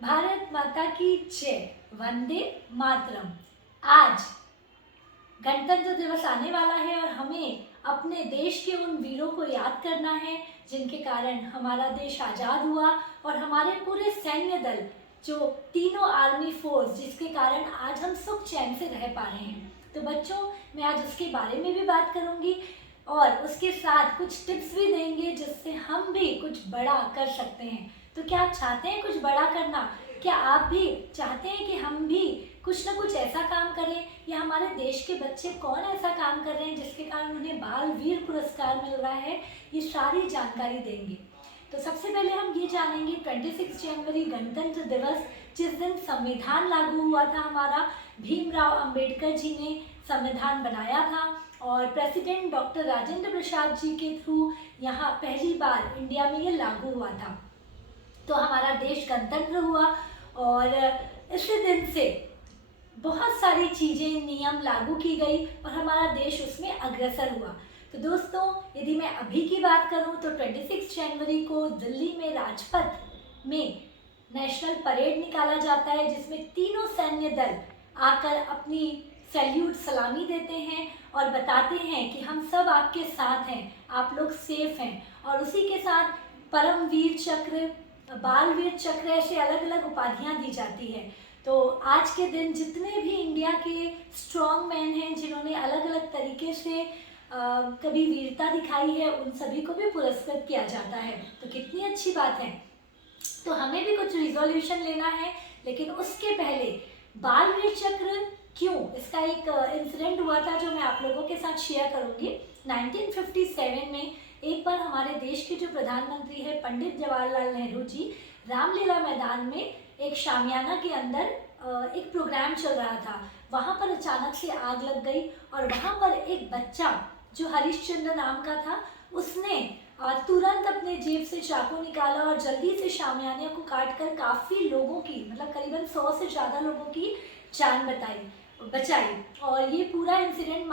भारत माता की जय। वंदे मातरम। आज गणतंत्र दिवस आने वाला है और हमें अपने देश के उन वीरों को याद करना है जिनके कारण हमारा देश आज़ाद हुआ और हमारे पूरे सैन्य दल जो तीनों आर्मी फोर्स जिसके कारण आज हम सुख चैन से रह पा रहे हैं। तो बच्चों, मैं आज उसके बारे में भी बात करूंगी और उसके साथ कुछ टिप्स भी देंगे जिससे हम भी कुछ बड़ा कर सकते हैं। तो क्या आप चाहते हैं कुछ बड़ा करना? क्या आप भी चाहते हैं कि हम भी कुछ ना कुछ ऐसा काम करें, या हमारे देश के बच्चे कौन ऐसा काम कर रहे हैं जिसके कारण उन्हें बाल वीर पुरस्कार मिल रहा है? ये सारी जानकारी देंगे। तो सबसे पहले हम ये जानेंगे 26 जनवरी गणतंत्र दिवस, जिस दिन संविधान लागू हुआ था हमारा। भीमराव अंबेडकर जी ने संविधान बनाया था और प्रेसिडेंट डॉक्टर राजेंद्र प्रसाद जी के थ्रू यहाँ पहली बार इंडिया में ये लागू हुआ था। तो हमारा देश गणतंत्र हुआ और इसी दिन से बहुत सारी चीज़ें नियम लागू की गई और हमारा देश उसमें अग्रसर हुआ। तो दोस्तों, यदि मैं अभी की बात करूं तो 26 जनवरी को दिल्ली में राजपथ में नेशनल परेड निकाला जाता है, जिसमें तीनों सैन्य दल आकर अपनी सैल्यूट सलामी देते हैं और बताते हैं कि हम सब आपके साथ हैं, आप लोग सेफ हैं। और उसी के साथ परमवीर चक्र, बाल वीर चक्र, ऐसे अलग अलग उपाधियां दी जाती है। तो आज के दिन जितने भी इंडिया के स्ट्रॉन्ग मैन हैं जिन्होंने अलग अलग तरीके से कभी वीरता दिखाई है, उन सभी को भी पुरस्कृत किया जाता है। तो कितनी अच्छी बात है। तो हमें भी कुछ रिजोल्यूशन लेना है, लेकिन उसके पहले बाल वीर चक्र क्यों, इसका एक इंसिडेंट हुआ था जो मैं आप लोगों के साथ शेयर करूंगी। 1957 में एक बार हमारे देश के जो प्रधानमंत्री है पंडित जवाहरलाल नेहरू जी, रामलीला मैदान में एक शामियाना के अंदर एक प्रोग्राम चल रहा था। वहाँ पर अचानक से आग लग गई और वहाँ पर एक बच्चा जो हरिश्चंद्र नाम का था, उसने तुरंत अपने जेब से चाकू निकाला और जल्दी से शामियाने को काटकर काफ़ी लोगों की, मतलब करीबन 100 से ज़्यादा लोगों की जान बचाई। और ये पूरा इंसिडेंट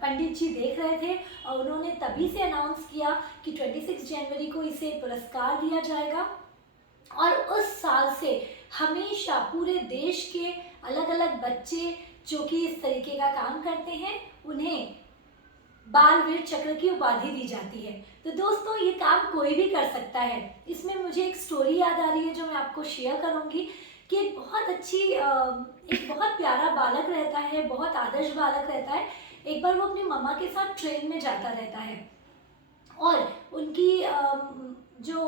पंडित जी देख रहे थे और उन्होंने तभी से अनाउंस किया कि 26 जनवरी को इसे पुरस्कार दिया जाएगा। और उस साल से हमेशा पूरे देश के अलग अलग बच्चे जो कि इस तरीके का काम करते हैं, उन्हें बाल वीर चक्र की उपाधि दी जाती है। तो दोस्तों, ये काम कोई भी कर सकता है। इसमें मुझे एक स्टोरी याद आ रही है जो मैं आपको शेयर करूंगी कि एक बहुत प्यारा बालक रहता है, बहुत आदर्श बालक रहता है। एक बार वो अपनी मम्मा के साथ ट्रेन में जाता रहता है और उनकी जो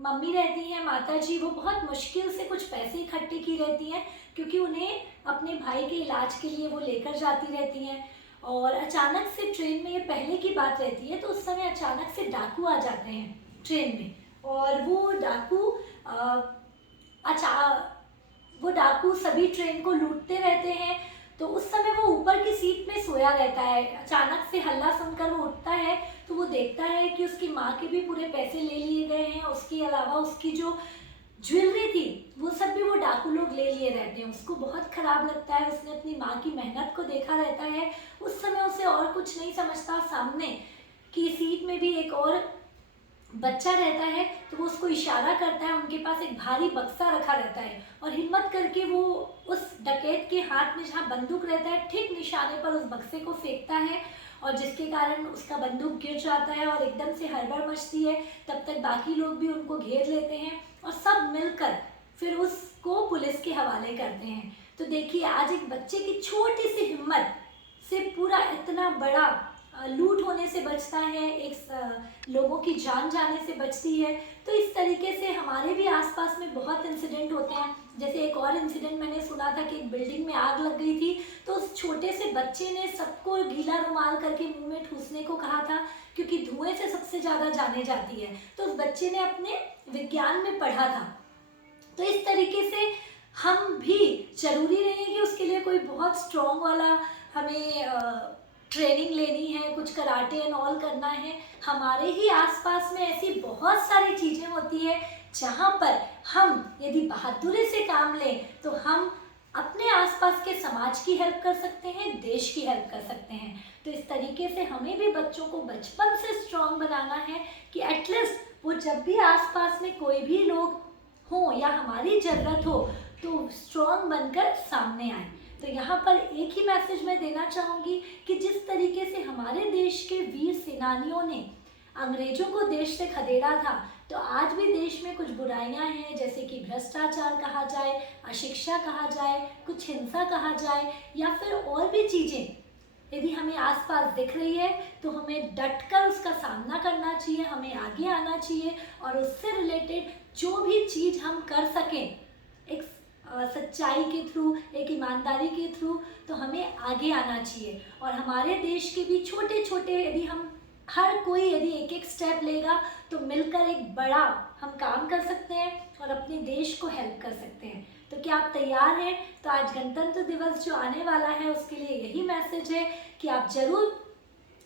मम्मी रहती हैं, माता जी, वो बहुत मुश्किल से कुछ पैसे इकट्ठे की रहती हैं क्योंकि उन्हें अपने भाई के इलाज के लिए वो लेकर जाती रहती हैं। और अचानक से ट्रेन में, ये पहले की बात रहती है, तो उस समय अचानक से डाकू आ जाते हैं ट्रेन में और वो डाकू सभी ट्रेन को लूटते रहते हैं। तो उस समय वो ऊपर की सीट में सोया रहता है। अचानक से हल्ला सुनकर वो उठता है तो वो देखता है कि उसकी माँ के भी पूरे पैसे ले लिए गए हैं, उसके अलावा उसकी जो ज्वेलरी थी वो सब भी वो डाकू लोग ले लिए रहते हैं। उसको बहुत खराब लगता है, उसने अपनी माँ की मेहनत को देखा रहता है। उस समय उसे और कुछ नहीं समझता। सामने की सीट में भी एक और बच्चा रहता है, तो वो उसको इशारा करता है। उनके पास एक भारी बक्सा रखा रहता है और हिम्मत करके वो उस डकैत के हाथ में जहाँ बंदूक रहता है, ठीक निशाने पर उस बक्से को फेंकता है और जिसके कारण उसका बंदूक गिर जाता है और एकदम से हड़बड़ मचती है। तब तक बाकी लोग भी उनको घेर लेते हैं और सब मिलकर फिर उसको पुलिस के हवाले करते हैं। तो देखिए, आज एक बच्चे की छोटी सी हिम्मत से पूरा इतना बड़ा लूट होने से बचता है, एक लोगों की जान जाने से बचती है। तो इस तरीके से हमारे भी आसपास में बहुत इंसिडेंट होते हैं। जैसे एक और इंसिडेंट मैंने सुना था कि एक बिल्डिंग में आग लग गई थी, तो उस छोटे से बच्चे ने सबको गीला रुमाल करके मुंह में ठूसने को कहा था क्योंकि धुएं से सबसे ज़्यादा जाने जाती है। तो उस बच्चे ने अपने विज्ञान में पढ़ा था। तो इस तरीके से हम भी, जरूरी नहीं है कि उसके लिए कोई बहुत स्ट्रॉन्ग वाला हमें ट्रेनिंग लेनी है, कुछ कराटे एंड ऑल करना है। हमारे ही आसपास में ऐसी बहुत सारी चीज़ें होती है जहाँ पर हम यदि बहादुरी से काम लें तो हम अपने आसपास के समाज की हेल्प कर सकते हैं, देश की हेल्प कर सकते हैं। तो इस तरीके से हमें भी बच्चों को बचपन से स्ट्रॉन्ग बनाना है कि एटलीस्ट वो जब भी आसपास में कोई भी लोग हो या हमारी ज़रूरत हो तो स्ट्रॉन्ग बनकर सामने आए। तो यहाँ पर एक ही मैसेज मैं देना चाहूँगी कि जिस तरीके से हमारे देश के वीर सेनानियों ने अंग्रेजों को देश से खदेड़ा था, तो आज भी देश में कुछ बुराइयां हैं, जैसे कि भ्रष्टाचार कहा जाए, अशिक्षा कहा जाए, कुछ हिंसा कहा जाए, या फिर और भी चीज़ें यदि हमें आसपास दिख रही है तो हमें डटकर उसका सामना करना चाहिए, हमें आगे आना चाहिए और उससे रिलेटेड जो भी चीज़ हम कर सकें एक सच्चाई के थ्रू, एक ईमानदारी के थ्रू, तो हमें आगे आना चाहिए। और हमारे देश के भी छोटे छोटे, यदि हम हर कोई यदि एक एक स्टेप लेगा तो मिलकर एक बड़ा हम काम कर सकते हैं और अपने देश को हेल्प कर सकते हैं। तो क्या आप तैयार हैं? तो आज गणतंत्र दिवस जो आने वाला है उसके लिए यही मैसेज है कि आप ज़रूर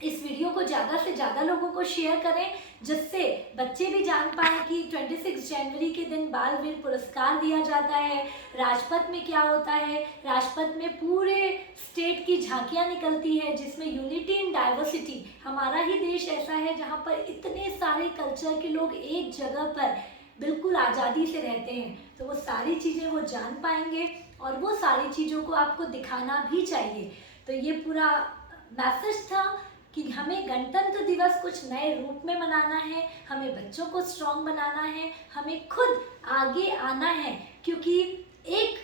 इस वीडियो को ज़्यादा से ज़्यादा लोगों को शेयर करें, जिससे बच्चे भी जान पाएँ कि 26 जनवरी के दिन बाल वीर पुरस्कार दिया जाता है, राजपथ में क्या होता है, राजपथ में पूरे स्टेट की झांकियाँ निकलती है जिसमें यूनिटी इन डाइवर्सिटी, हमारा ही देश ऐसा है जहाँ पर इतने सारे कल्चर के लोग एक जगह पर बिल्कुल आज़ादी से रहते हैं। तो वो सारी चीज़ें वो जान पाएंगे और वो सारी चीज़ों को आपको दिखाना भी चाहिए। तो ये पूरा मैसेज था कि हमें गणतंत्र दिवस कुछ नए रूप में मनाना है, हमें बच्चों को स्ट्रॉन्ग बनाना है, हमें खुद आगे आना है, क्योंकि एक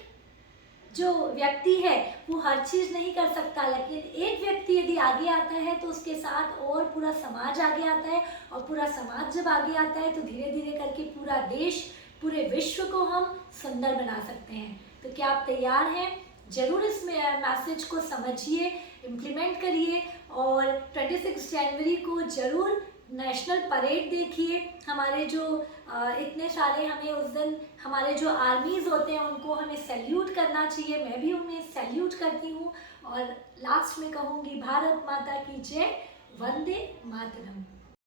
जो व्यक्ति है वो हर चीज़ नहीं कर सकता, लेकिन एक व्यक्ति यदि आगे आता है तो उसके साथ और पूरा समाज आगे आता है, और पूरा समाज जब आगे आता है तो धीरे धीरे करके पूरा देश, पूरे विश्व को हम सुंदर बना सकते हैं। तो क्या आप तैयार हैं? ज़रूर इस मैसेज को समझिए, इम्प्लीमेंट करिए और 26 जनवरी को ज़रूर नेशनल परेड देखिए। हमारे जो इतने सारे, हमें उस दिन हमारे जो आर्मीज़ होते हैं उनको हमें सैल्यूट करना चाहिए, मैं भी उन्हें सैल्यूट करती हूँ। और लास्ट में कहूँगी, भारत माता की जय, वंदे मातरम।